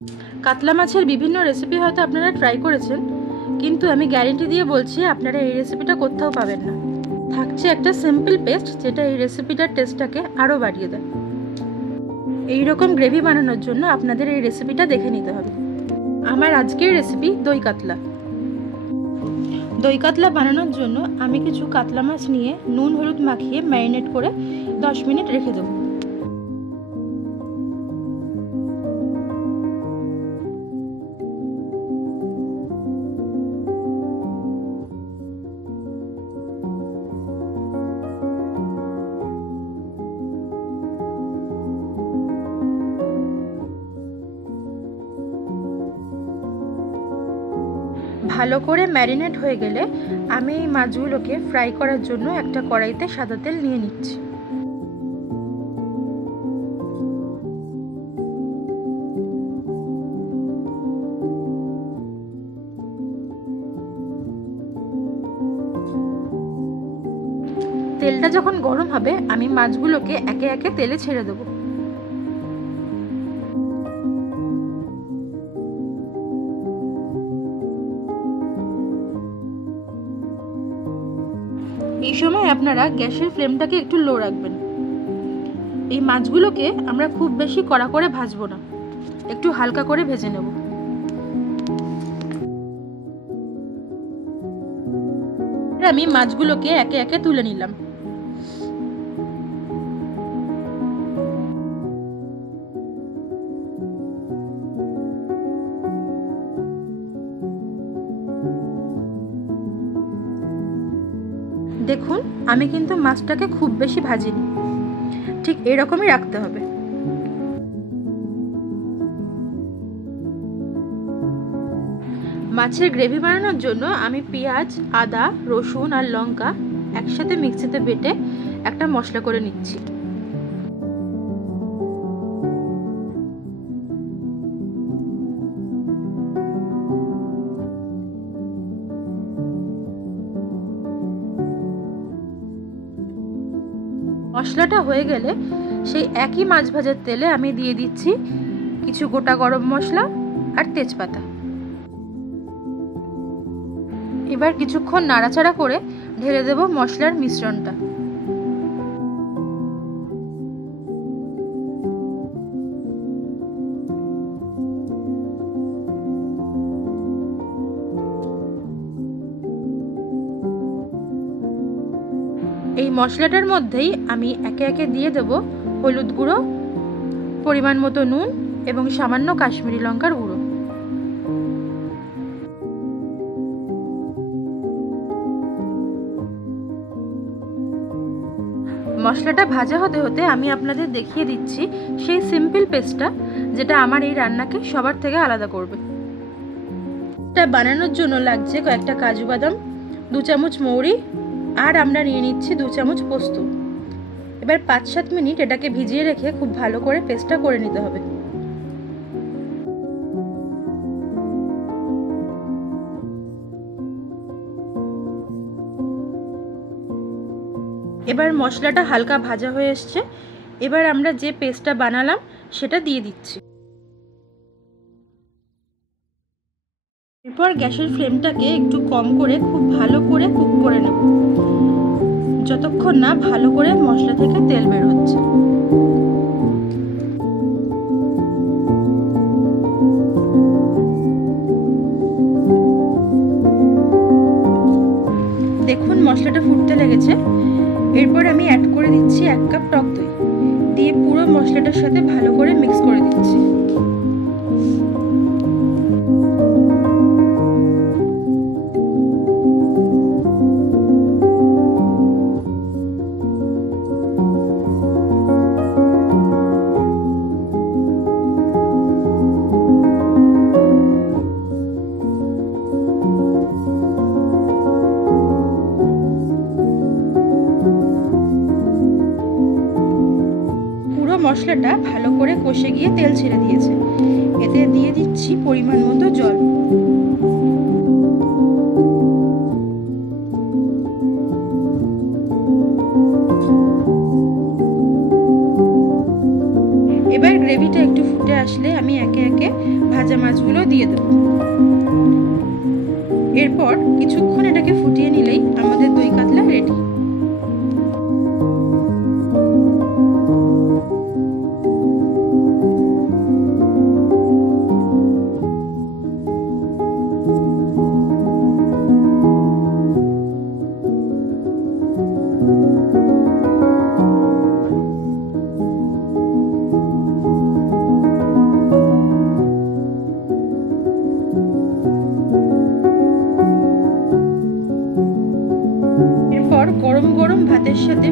কাতলা মাছের বিভিন্ন রেসিপি হয়তো আপনারা ট্রাই করেছেন, কিন্তু আমি গ্যারেন্টি দিয়ে বলছি আপনারা এই রেসিপিটা কোথাও পাবেন না। থাকছে একটা সিম্পল পেস্ট যেটা এই রেসিপিটার টেস্টটাকে আরও বাড়িয়ে দেয়। এই রকম গ্রেভি বানানোর জন্য আপনাদের এই রেসিপিটা দেখে নিতে হবে। আমার আজকের রেসিপি দই কাতলা। দই কাতলা বানানোর জন্য আমি কিছু কাতলা মাছ নিয়ে নুন হলুদ মাখিয়ে ম্যারিনেট করে 10 মিনিট রেখে দেবো। ভালো করে ম্যারিনেট হয়ে গেলে আমি এই মাছগুলোকে ফ্রাই করার জন্য একটা কড়াইতে সাদা তেল নিয়ে নিচ্ছি। তেলটা যখন গরম হবে আমি মাছগুলোকে একে একে তেলে ছেড়ে দেবো। এই সময় আপনারা গ্যাসের ফ্লেমটাকে একটু লো রাখবেন। এই মাছগুলোকে আমরা খুব বেশি কড়া করে ভাজবো না, একটু হালকা করে ভেজে নেব। আমি মাছগুলোকে একে একে তুলে নিলাম। দেখুন আমি কিন্তু মাছটাকে খুব বেশি ভাজিনি, ঠিক এরকমই রাখতে হবে। মাছের গ্রেভি বানানোর জন্য আমি পেঁয়াজ, আদা, রসুন আর লঙ্কা একসাথে মিক্সিতে বেটে একটা মশলা করে নিচ্ছি। মশলাটা হয়ে গেলে সেই একই মাছ ভাজার তেলে আমি দিয়ে দিচ্ছি কিছু গোটা গরম মশলা আর তেজপাতা। এবার কিছুক্ষণ নাড়াচাড়া করে ঢেলে দেব মশলার মিশ্রণটা। এই মশলাটার মধ্যেই আমি একে একে দিয়ে দেব হলুদ গুঁড়ো, পরিমাণ মতো নুন এবং সামান্য কাশ্মীরি লঙ্কার গুঁড়ো। মশলাটা ভাজা হতে হতে আমি আপনাদের দেখিয়ে দিচ্ছি সেই সিম্পল পেস্টটা যেটা আমার এই রান্নাকে সবার থেকে আলাদা করবে। এটা বানানোর জন্য লাগছে কয়েকটা কাজু বাদাম, 2 চামচ মৌরি, আর আমরা নিয়ে নিচ্ছি 2 চামচ পোস্ত। এবার 5-7 মিনিট এটাকে ভিজিয়ে রেখে খুব ভালো করে পেস্টটা করে নিতে হবে। এবার মশলাটা হালকা ভাজা হয়ে এসছে, এবার আমরা যে পেস্টটা বানালাম সেটা দিয়ে দিচ্ছি। এরপর গ্যাসের ফ্লেমটাকে একটু কম করে খুব ভালো করে কুক করে নেব, যতক্ষণ না ভালো করে মশলা থেকে তেল বের হচ্ছে। দেখুন মশলাটা ফুটতে লেগেছে। এরপর আমি অ্যাড করে দিচ্ছি 1 কাপ টক দই, দিয়ে পুরো মশলাটার সাথে ভালো করে মিক্স করে দিচ্ছি। মশলাটা ভালো করে কষে গিয়ে তেল ছেড়ে দিয়েছে, এতে দিয়ে দিচ্ছি পরিমাণ মতো জল। এবার গ্রেভিটা একটু ফুটে আসলে আমি একে একে ভাজা মাছগুলো দিয়ে দেবো। এরপর কিছুক্ষণ এটাকে ফুটিয়ে নিলেই আমাদের দই কাতলা রেডি। এরপর গরম গরম ভাতের সাথে